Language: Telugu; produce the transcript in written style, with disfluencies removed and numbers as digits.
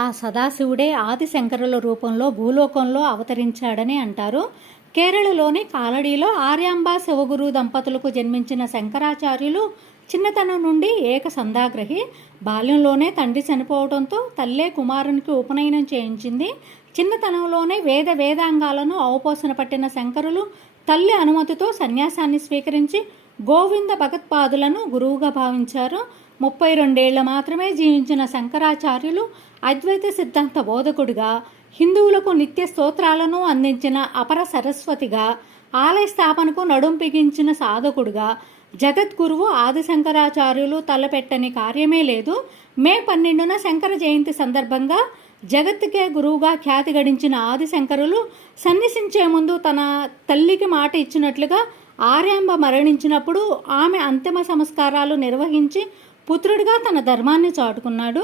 ఆ సదాశివుడే ఆదిశంకరుల రూపంలో భూలోకంలో అవతరించాడని అంటారు. కేరళలోని కాలడీలో ఆర్యాంబ శివగురు దంపతులకు జన్మించిన శంకరాచార్యులు చిన్నతనం నుండి ఏక సందాగ్రహి. బాల్యంలోనే తండ్రి చనిపోవడంతో తల్లే కుమారునికి ఉపనయనం చేయించింది. చిన్నతనంలోనే వేదాంగాలను అవపోసన పట్టిన శంకరులు తల్లి అనుమతితో సన్యాసాన్ని స్వీకరించి గోవింద భగత్పాదులను గురువుగా భావించారు. 32 మాత్రమే జీవించిన శంకరాచార్యులు అద్వైత సిద్ధాంత బోధకుడిగా, హిందువులకు నిత్య స్తోత్రాలను అందించిన అపర సరస్వతిగా, ఆలయ స్థాపనకు నడుం బిగించిన సాధకుడుగా, జగద్గురువు ఆదిశంకరాచార్యులు తలపెట్టని కార్యమే లేదు. మే 12న శంకర జయంతి సందర్భంగా జగత్తుకే గురువుగా ఖ్యాతి గడించిన ఆదిశంకరులు సన్యసించే ముందు తన తల్లికి మాట ఇచ్చినట్లుగా ఆర్యాంబ మరణించినప్పుడు ఆమె అంతిమ సంస్కారాలు నిర్వహించి పుత్రుడిగా తన ధర్మాన్ని చాటుకున్నాడు.